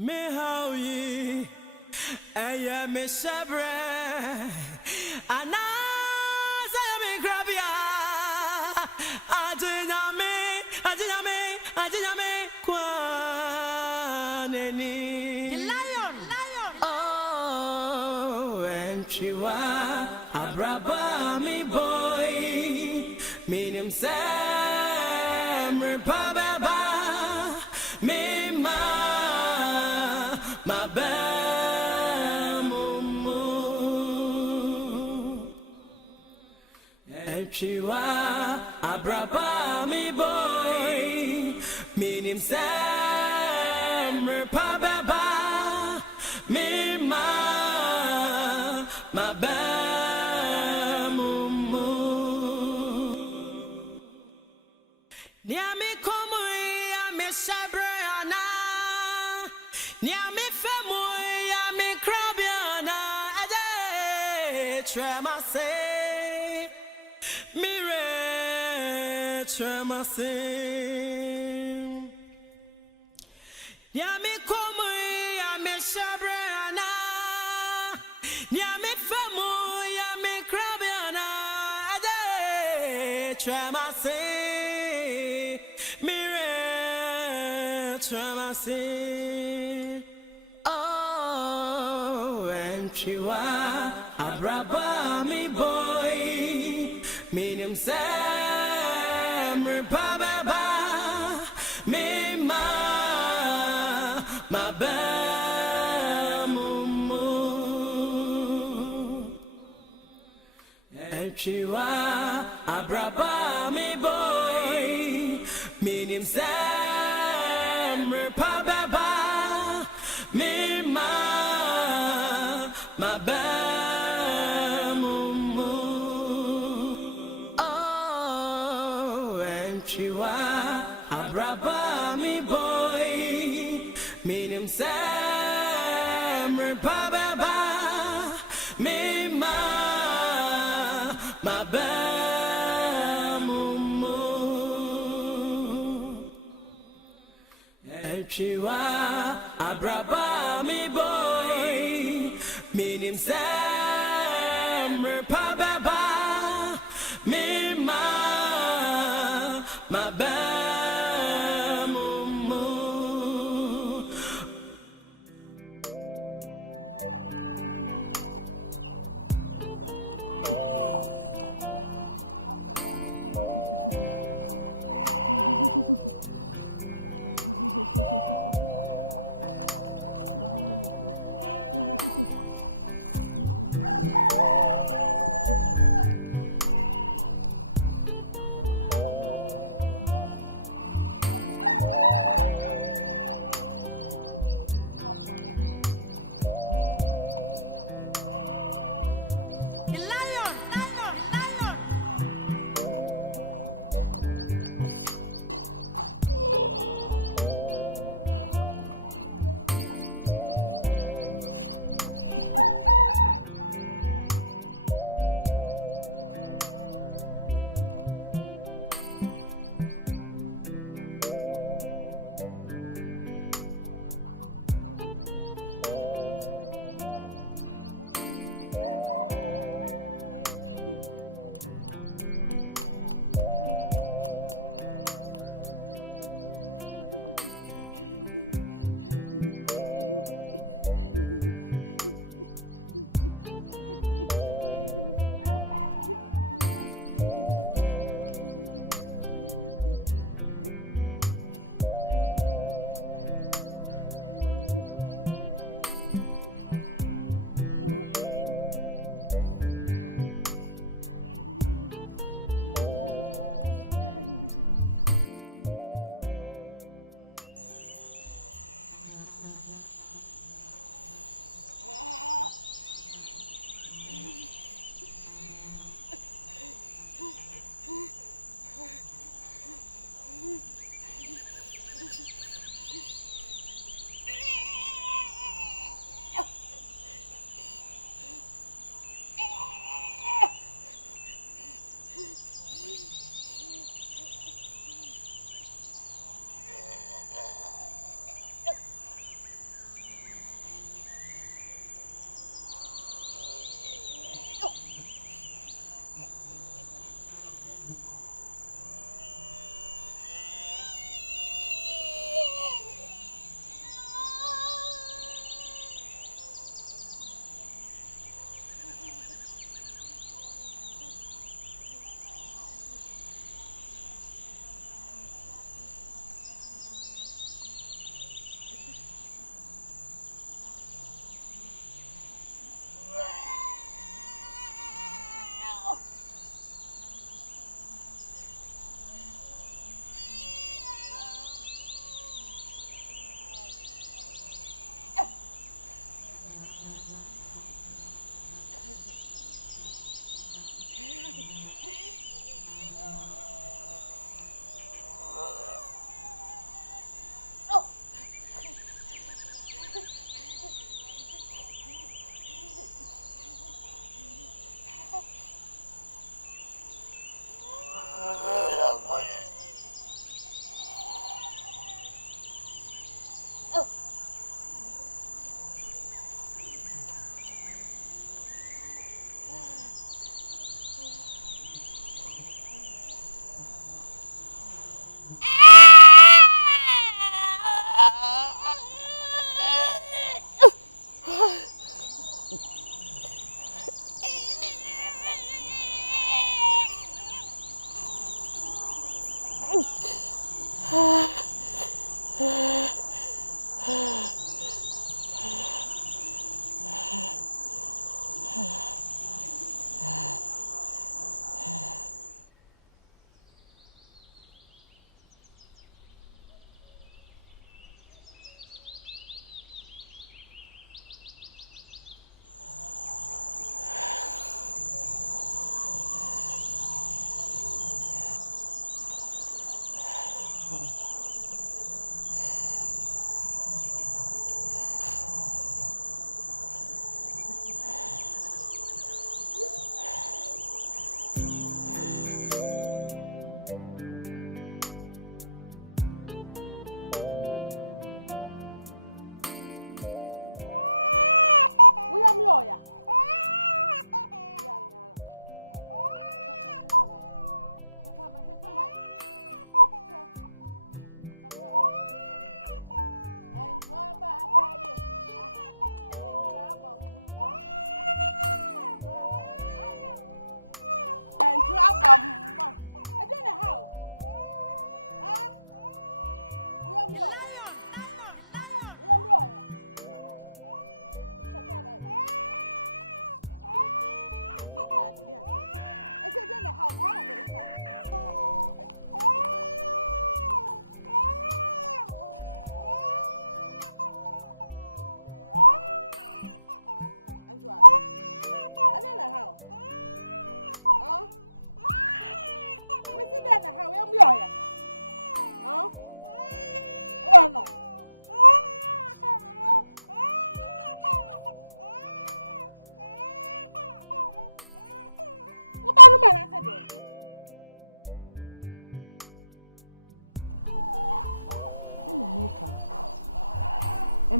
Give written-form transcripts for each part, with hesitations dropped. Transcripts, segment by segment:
Me how ye, I me shabre, and I me grabia, Adiname, Kwaneni, lion. Oh, and Chiwa, Abraba, me boy, meaning Sam, Repababa, me ma, my bamumu, and Chiwa, Abraba, me boy, meaning Sam, Repababa, me ma, my bamumu. Niami komu ya me shabrana, niami femu ya me krabiana, ade tremase, mire tremase. Niami komu ya me shabrana, niami femu ya me krabiana, ade tremase. Oh, and Chiwa, Abraba, me boy, meaning Sam, Repababa, me ma, my bamumu, and Chiwa, Abraba, me boy, meaning Sam, Repababa, me ma, my bamumu. Oh, and Chiwa, Abraba, me boy, meaning Sam, Repababa, me ma, my bamumu. Chiwa, Abraba, me boy, meaning Sam, Repababa, me ma, my bamumu.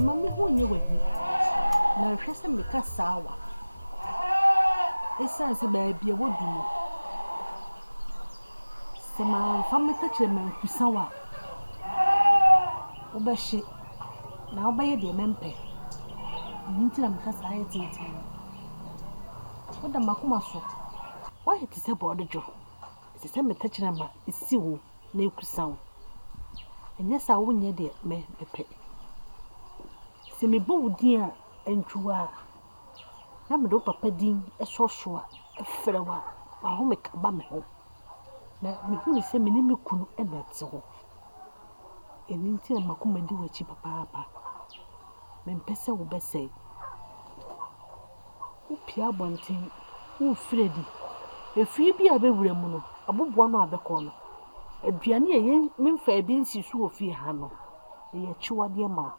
Mama who knew with me. Now, she said, make us sour. It sounds a baby, a wood do. Some family touch a man who sour. Obeshi, now by a dear mempe. Until I'm society. What the Macumaso? Why it is a border job? It's a semi touch number, it's still no sound. And yes, I won't yet, me a pet. Se me bo dia entwa na me do papa din esoso a efrewa ma ho me kaba me ho na me hu se me ni me kunu e na te ho eni nti na makoma di wachi papa me mpese wo bese wo pia bonten wo fredi efie bi abewura mu no abobo no abekọ no aduane ye me mfa bi nsi so ofie ha no ye chiwade ma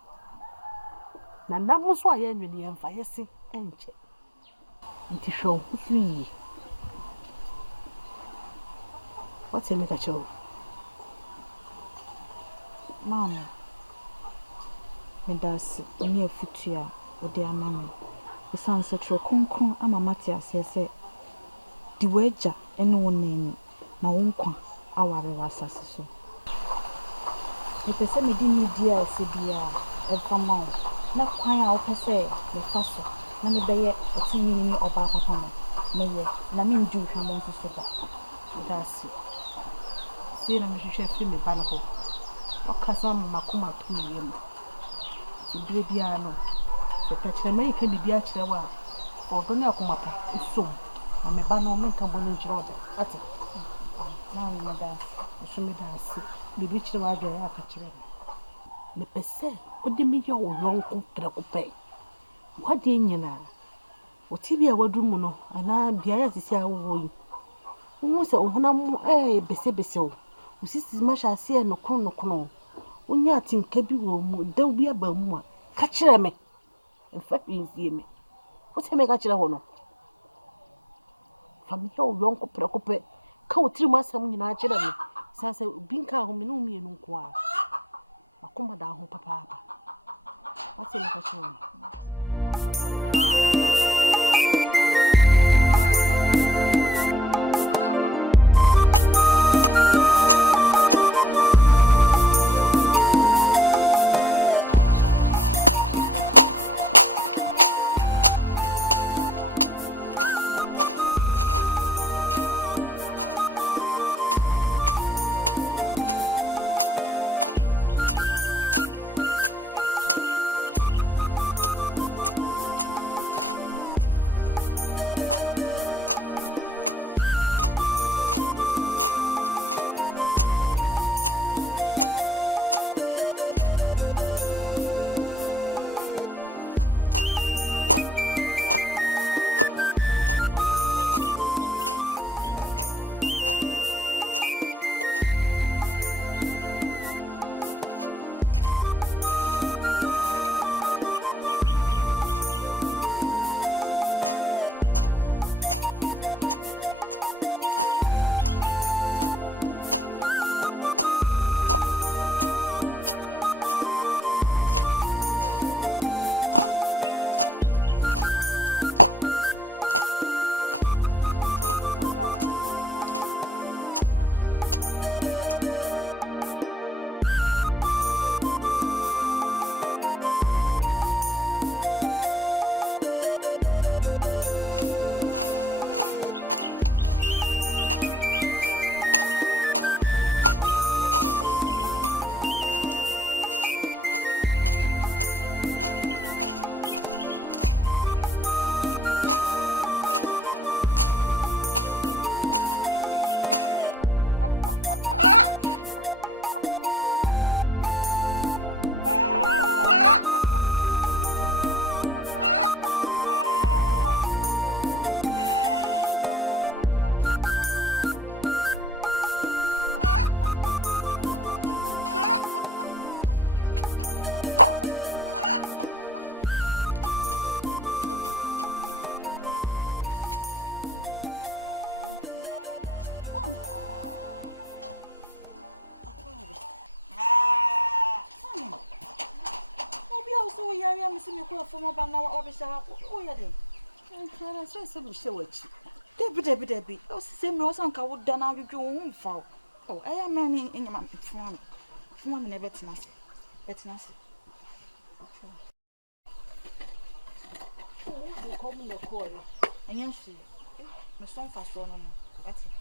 na ndam so aye nwene ye mfa yesi enche nti hwo usuyi what's make a show mama me das oni afutua ode amame esanse tro konkon ama mate asese di waja ene wonani na wonkwa aware wasase so epese me di media asebia efama na kwan a opese me faso na me beye otini ni oba papa mo meye na me nju hwamo nso so da dasi si na me hwehwe fi me banabo wakasa makoma to me yem ti bire bia no se ta kire me ka bibia kire wa odo ne akoma pa esom na me ba no me ka bonu nkire oda ati na me da so me dasi bibi kire wa adwa ya ka kire me pese odi me ye wo ronko preko pe wade nyina otibi a wadu mu no ana bia ya sisi awo yi Who say, Honam, bese, who sees much as see no chrono. When you are think Kaby will, there will be a bum. Catch me. In fact, you see me. What's he make a chill? From here, Uncle Preocupe. Come 3 months, some in our children. Sans a binka whom you know me no qua. I come down, papa. What's he make a chill? Debbie. Oh, say me was uncle would done out with your own foul. Oh, I am man in my from never tenacity. You call me a coy. And yes, my son fast on. That's it.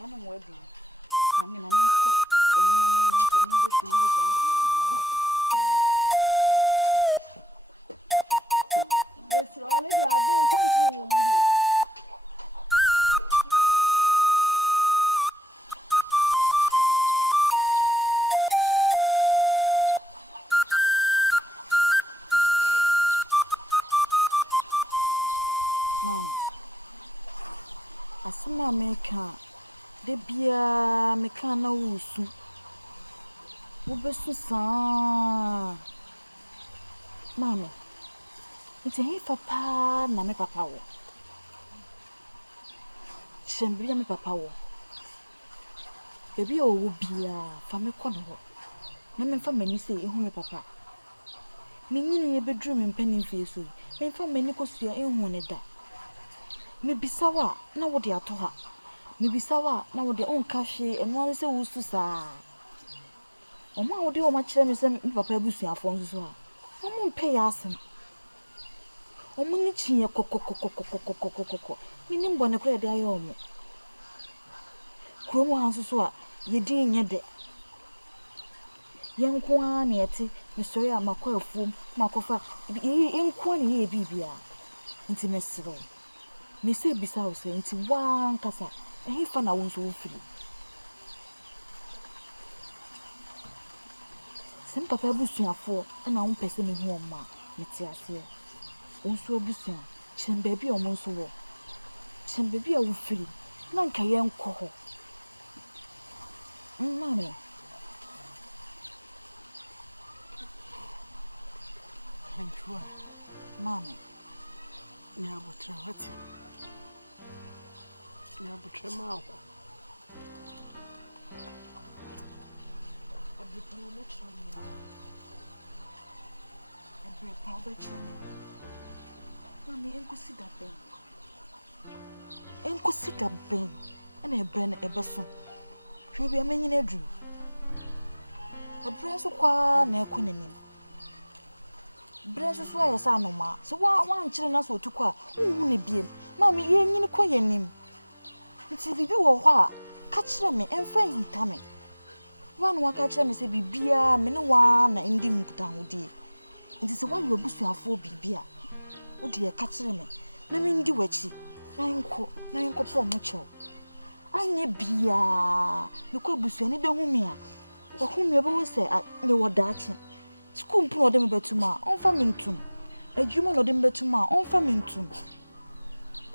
I'm a wedding. I'm in a cook, and I'm in a There's already a bit something with you. Mom, as my maker, the beer mecano wusu. Ubesu sa. Mama, it's a hey papa, na me papa wo. Shembia me papa wo. Baby o wo bia, fa me kono ho. Na me fa mani say ehu me papa. Me nyine ye bedroom mpani fie so. Me fa mani kosua ehu ne da. Me bisawa na wo de ato ha. Me bisawa na wo de onka hwe eno se wusu sa. Oma wo de o ma kire me se me papa abusuafo nso so ha. Omo mpe ya asem. Omo ni chiye kokokokokokokokokoko. Mini mbo ne kure de ayo omo. Kromo hanso so a ye di nye de. Yenko a na yete me sori amakwa afum makofa yenko na ye bibia. Nti mesiro. Me se bisa wo se nti wan kasa. Ehi fa na wo nso wo firi. Sem papa busuafo na wo pese me hu oma meti ase. Onso abusua, kyem baabi a omo nso wo. Kyem baabi a wo firi. Na nka ye nkɔ ho. Mama. Antwa. Mama. Nya botra wati. Nya botra ma ko. Mami, enkosi da ben. Ena ebre na ebeso. Hwe bia menyi na dru. Ebre so kwa na ekɔ nanim. Ebre so ayesa anoma. So wa nkyere na so otukɔ a, unhu ne biem. Mami, ye nyini kɔ yanim. Nti bibi wɔ hɔ a, ka kyerɛ me, emfa hinta me. Wan waka kyerɛ me sɛ bibia me ne wa na ndi nkutahodi. Nti sɛ wa yɛ obusuafo bibia, wo de ka kyerɛ me. Na me ndi wachi. Na nkɔ pɔ mo kyɛw. Anye bia, me kɔ busua ne behu me a. Wo hu me be wo sɛ me wɔ daache. School mpo no de me betum a, onfa me ntum. Adwuma no de me betum a, onfa me ntum.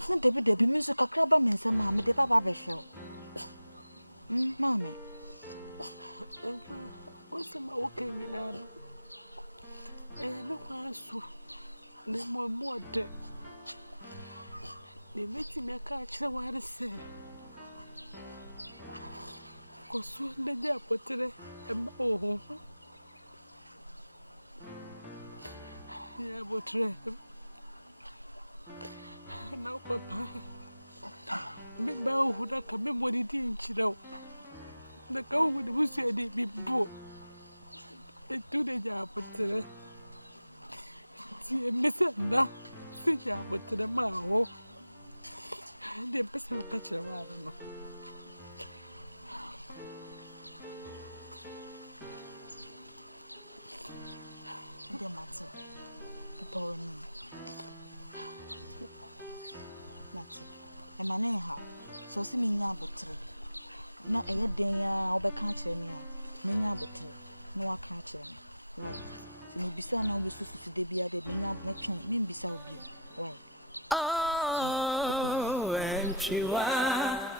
Na debi me so kakra ba me nsɛm a me de baba behwɛ. Mama. What's my walking in a no one so no more dead. They made me a catch the water say. Because soon the day put it and oh, yeah, but now, Papa, me bow who not come in what he didn't, you know. The cow with the bush had been poor. It do the job, but see a missing see job, but to the mouth. The person catch a while. Dear Matty, Papa, Matty, and my name how so see me now but na eye den ya obeka kire me a menya abotre na waka kire me right so me bisa na obesusu de bia de menya na twen me bisa obi right oh and chiwa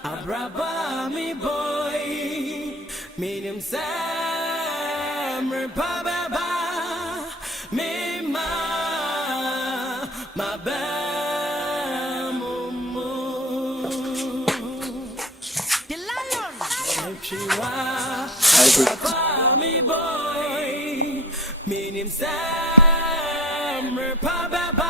abraba mi boy minim sam repaba me ma ba Meaning Sam, Papa.